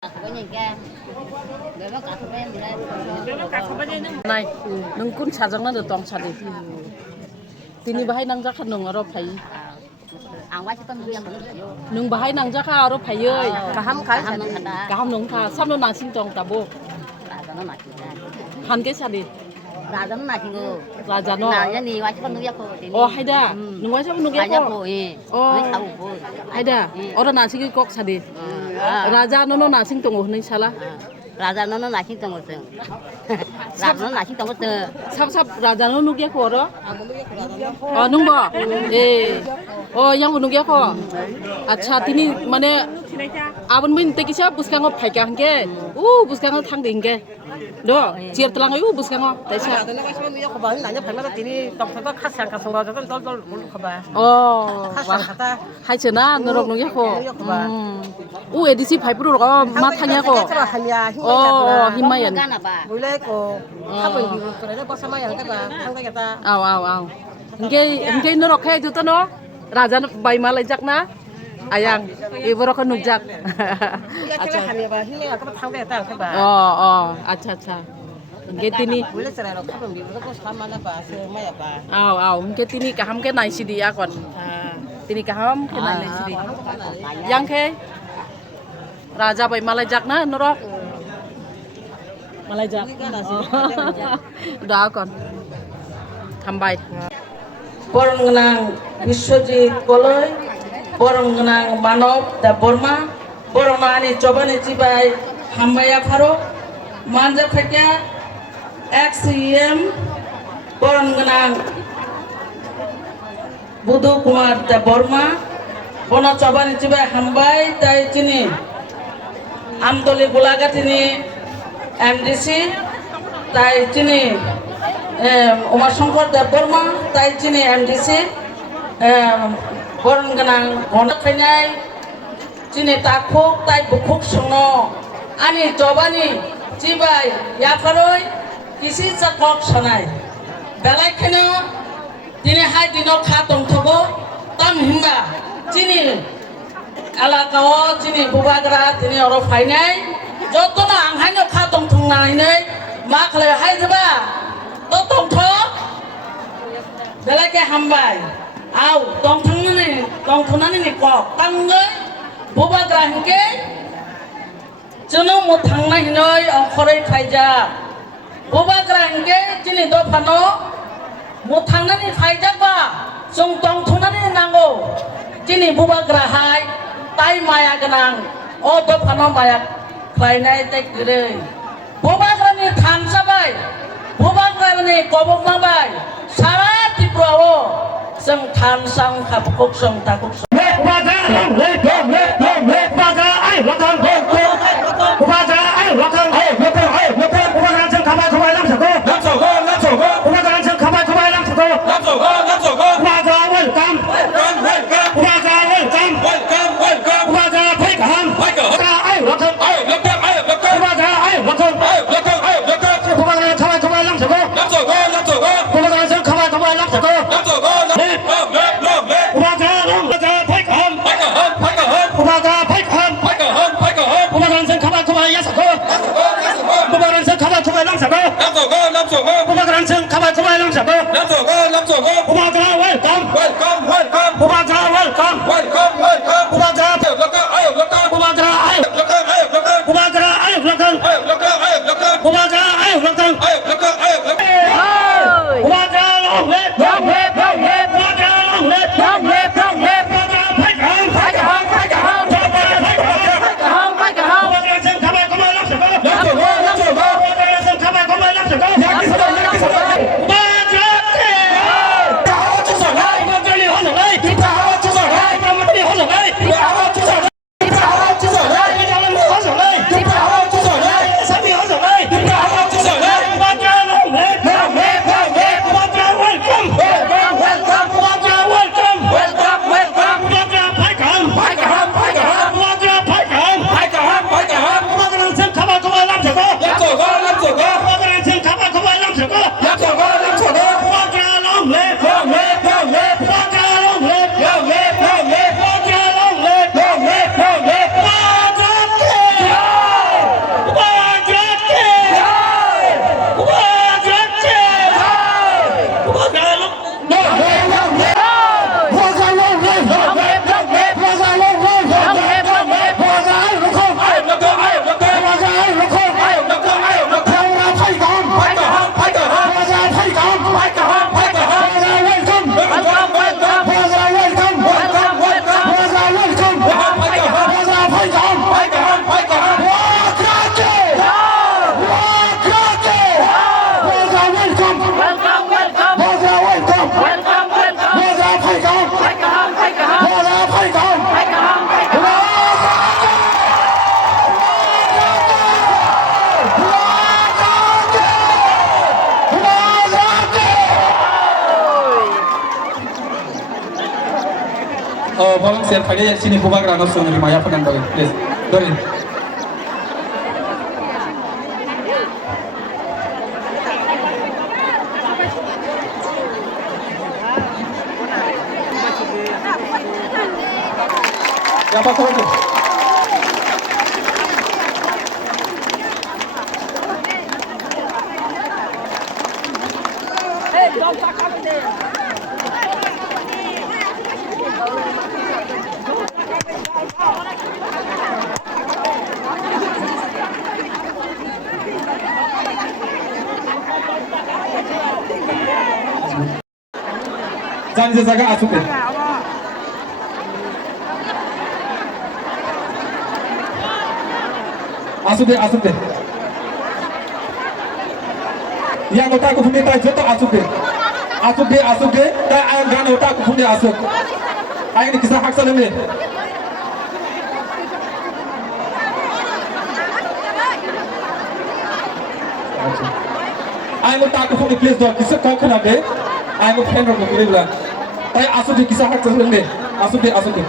Này, nung kun sajang na tong sadi. Tini bahay nang jaka nung aro pai. Nung bahay nang jaka aro pai ơi. Kaham nung tha, sam no nang sing tong tabo. Han ke sadi. Raja no. Oh, haida. Nung wa nung ya ko. Oh, haida. Ora nang sing kok sadi. Raja no nang sing tong ni sala. Raja nó nãy xin tông một tầng, Raja nó nãy xin tông một tầng. Sắp Raja nó nugia ko ro. Nung ba. Yang nugia ko. Acha tini mane abon min te kisah buskang op phai ka hangke. Buskang thang ding ke. Do, cier telang ayu buskang op. Taisa. Hai chena norok nugia ko. Edisi phai puru ro ma thanya ko. Himayan. Mulai ko kapal biru kerana pas sama yang kita angkat kita. Aw. Hingga norok hai juta no. Raja bai malai jak na. Ayang, ibu rok nujak. Acha. Hanya bah, ini aku tangga kita angkat bah. Acha. Hingga tini. Mulai cerai rok kapal biru tu sama mana bah, semua ya bah. Hingga tini kaham ke nai sidi akon. Tini kaham ke nai sidi. Yang ke Raja bai malai jak na norok. Malaysia. Udah kon. Tambai. Borong nang Biswajit Goloi, borong nang Manov da Burma, borong nani Jobani Jibai Hambaya Pharo, Manja Phekya, XCM, borong nang Budu Kumar da Burma, bono Jobani Jibai Hambai dai chini, Amdoli Bulagat ini MDC, tai chini Umar Shankar da Burma, tai chini MDC, borong ganang gonak kanyai, chini takuk tai bukuk suno, ani jobani jibai yafaroi, kisi sakok sanai, belai kena, dini hai dino khatong thobo, tam himba, chini alakao chini bubagra dini oro fainai. Joto na ang hanyo ka tong tung na ini makle hai jeba to tong tho dala ke hambai au tong thung ni ko tang ngai boba grah ke jono mo thang na hinoi khorei khaija boba grah ke jini do phano mo thang na ni khaija ba jong tong thung na ni nango jini boba grah hai tai maya ganang do phano maya Lainai tek gede, bobagrani than sabai, bobagrani kobok nabai, sarat di prawo, seng than sang kapuk seng takuk. volunteer kaya sini kubang rano so ni maya panan doi please doi ya apa tu jangan jaga asup asup deh yang otak aku punya tajuk tu asup deh tak ayam otak aku punya asup ayam ni kisah hak salam ni ayam otak aku punya place dok kisah kau kena deh ayam aku fan rokok boleh bilang tapi asup deh kisah hak salam ni asup deh Asuk.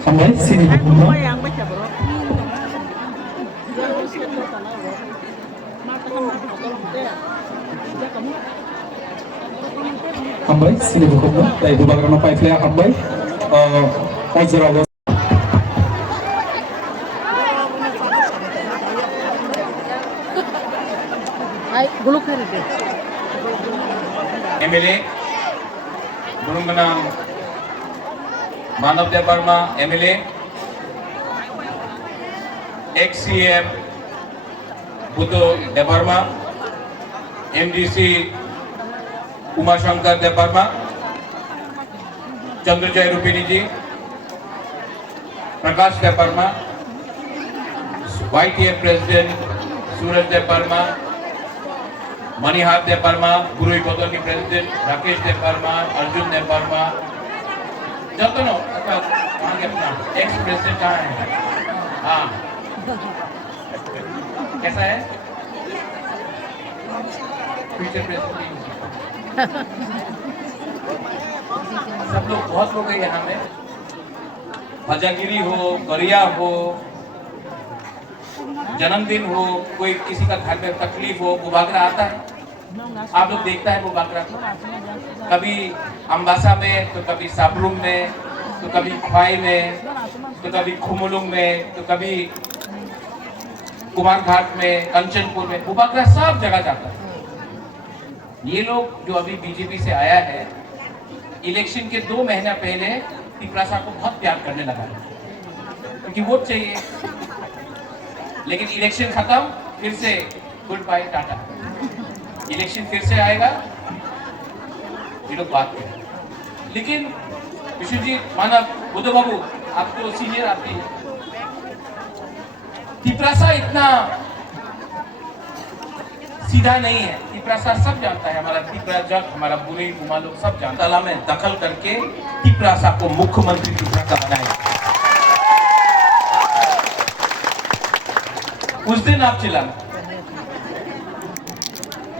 Sampai sini berguna. Sampai sini berguna. Dari beberapa nampak flyer sampai Oizerawa. Guluk ni deh. MLA Burung Menang Manav Dev Verma MLA ex-CM Buddho Dev Verma MDC Umar Shankar Dev Verma Chandrajay Rupini ji Prakash Dev Verma YTF President Suraj Dev Verma Manihar Dev Verma, Guru Ipotoni President, Rakesh Dev Verma, Arjun Dev Verma, जतनो वहाँ के अपना ex president कहाँ है? हाँ कैसा है? Future president सब लोग बहुत लोग हैं यहाँ में भजागिरी हो, गरिया हो, जन्मदिन हो, कोई किसी का घर में तकलीफ हो, बुबागरा आता है आप लोग देखता है बुबागरा कभी अम्बासा में तो कभी साबरुम में तो कभी ख्वाई में तो कभी खुमुलुंग में तो कभी कुमार घाट में कंचनपुर में बुबागरा सब जगह जाता है ये लोग जो अभी बीजेपी से आया है इलेक्शन के 2 महीना पहले तिपरासा को बहुत प्यार करने लगा क्योंकि वोट चाहिए लेकिन इलेक्शन खत्म फिर से गुड बाय टाटा इलेक्शन फिर से आएगा ये लोग बात करें लेकिन विश्वजीत मानव बुद्ध बाबू आपको सीनियर आती है तिपरासा इतना सीधा नहीं है तिपरासा सब जानता है हमारा तिपराजक हमारा बुरे उमा लोग सब जानता है में दखल करके तिपरासा को मुख्यमंत्री तिपरासा बनाएगा उस दिन आप चिल्लाना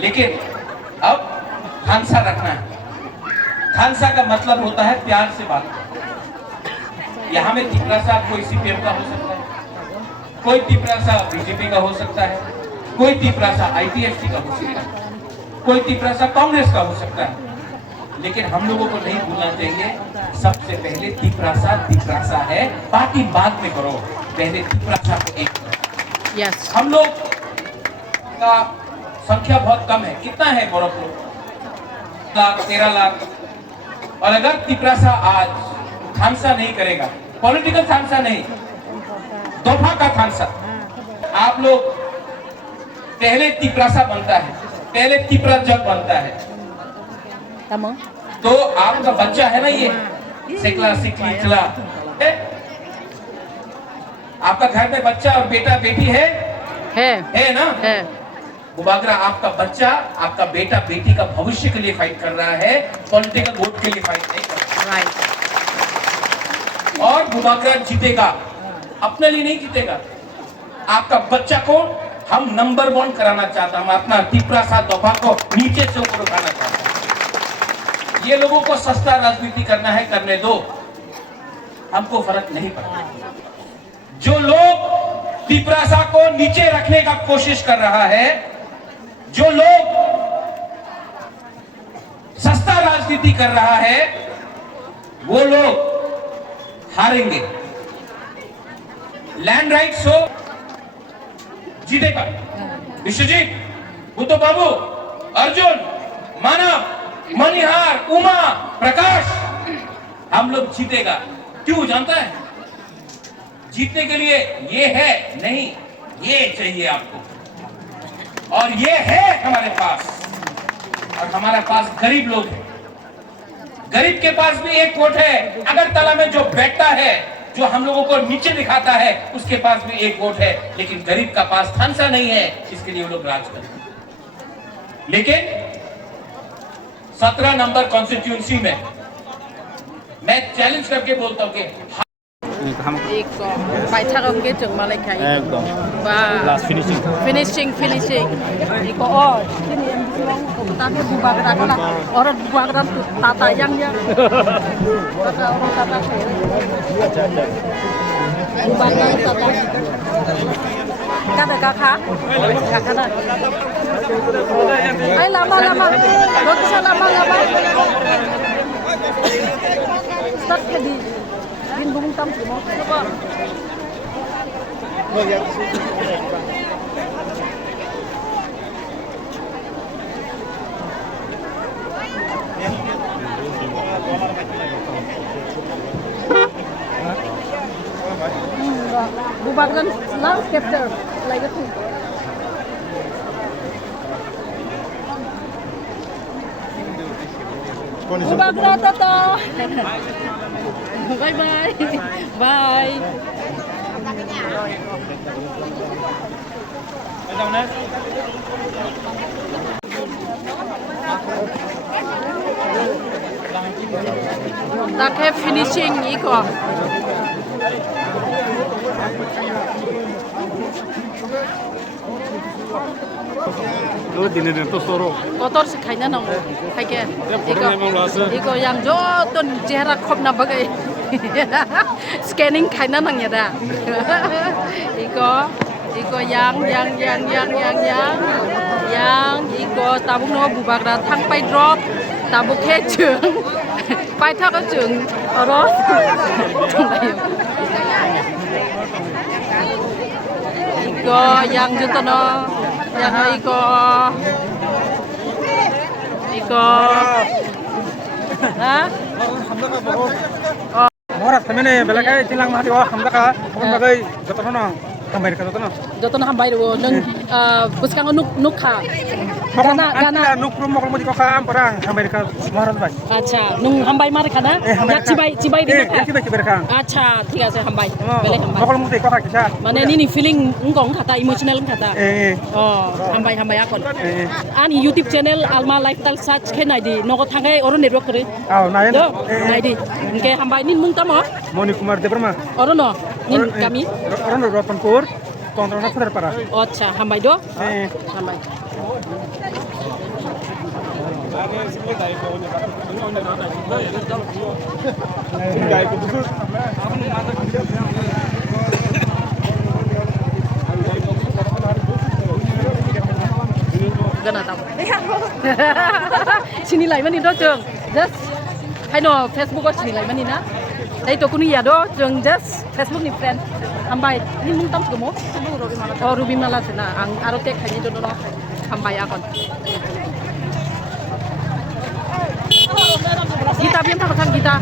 लेकिन अब खानसा रखना है खानसा का मतलब होता है प्यार से बात यहाँ में तिपरासा कोई सीपीएम का हो सकता है कोई तिपरासा बीजेपी का हो सकता है कोई तिपरासा आईटीएफसी का हो सकता है कोई तिपरासा कांग्रेस का हो सकता है लेकिन हम लोगों को नहीं भूलना चाहिए, सबसे पहले तिपरासा है, बाकी बाद में करो, पहले तिपरासा को एक करो। Yes. हम लोग का संख्या बहुत कम है, कितना है बोरक लोग? 13 लाख। और अगर तिपरासा आज थामसा नहीं करेगा, पॉलिटिकल थामसा नहीं, दोफा का थामसा, आप लोग पहले तिपरासा बनता है, पहले तिपरा जग बनता है, तो आपका बच्चा है ना, ये सिकला सिकली चला, आपका घर में बच्चा और बेटा बेटी है ना? है। बुबागरा आपका बच्चा, आपका बेटा बेटी का भविष्य के लिए फाइट कर रहा है, पॉलिटिकल वोट के लिए फाइट नहीं कर रहा। Right. और बुबागरा जीतेगा, अपने लिए नहीं जीतेगा, आपका बच्चा को हम नंबर 1 कराना चाहता हूं, अपना तिपरासा दफा को नीचे से ऊपर उठाना चाहता हूं। ये लोगों को सस्ता राजनीति करना है, करने दो, हमको फर्क नहीं पड़ता। जो लोग तिपरासा को नीचे रखने का कोशिश कर रहा है, जो लोग सस्ता राजनीति कर रहा है, वो लोग हारेंगे। लैंड राइट्स हो जीतेगा, विश्वजीत, बुद्ध बाबू, अर्जुन, मानव, मणिहार, उमा, प्रकाश, हम लोग जीतेगा। क्यों जानता है? जीतने के लिए ये है नहीं, ये चाहिए आपको, और ये है हमारे पास, और हमारे पास गरीब लोग हैं। गरीब के पास भी एक वोट है, अगरतला में जो बैठता है, जो हम लोगों को नीचे दिखाता है, उसके पास भी एक वोट है, लेकिन गरीब का पास थानसा नहीं है, इसके लिए वो लोग राज करते हैं। लेकिन 17 नंबर कॉन्स्टिट्यूंसी में मैं चैलेंज करके बोलता हूं कि एक बाय थागम के जों मालाय खाय बा लास्ट फिनिशिंग एक और ini yang bilang tadi bubagra kala orang bubagra tata yang ya kata orang tata bubagra tata kata kakak na ay lama lo bisa lama start ke di Bin bung tam semua. Coba. Bubagan landscaper like itu. Bubagra tata. Bye bye. Bye. Takhe finishing iko. Lo dinin itu soro. Kotor sih kayaknya nong. Kayak iko yang joton jera kop na bagai. Scanning kayaknya nang ya dah. Iko yang iko tabung no bubagra thang pai drop tabuk he chừng pai thak ka chừng aro iko yang jutono yang iko ha Morat kami ni belakai tilang mahdi wah kami ka kami bagai jotono nang kami ka jotono. Jotono hambai do nung buskang nuk kha. Gana nuk rumok mo di ko ka amparang kami ka morat bai. আচ্ছা নুং হামবাই মার খানা এক চিবাই দি না Ki bai ki berkang. আচ্ছা ঠিক আছে হামবাই বেলে হামবাই Mokol mo di ko ka kisah. মানে নি feeling ngong khata emotional khata oh হামবাই akon ani youtube channel alma lifestyle search khenai di nogo thangai oro network kore Aw nayan. nai di ke হামবাই nin mung tamo Moni Kumar Debrama. oro no nin kami Orang Ropanpur, kontrolnya sudah parah. আচ্ছা হামবাই do হামবাই Gana tahu. Sini lah, mana itu jeng. just hay no Facebook có chỉ lại mà nè đây tôi cũng đi đó trường just Facebook ni friend ambai ni mung tam ke mo oh Ruby Mala sana ang arote khani do no ambai akon kita biam ta kan kita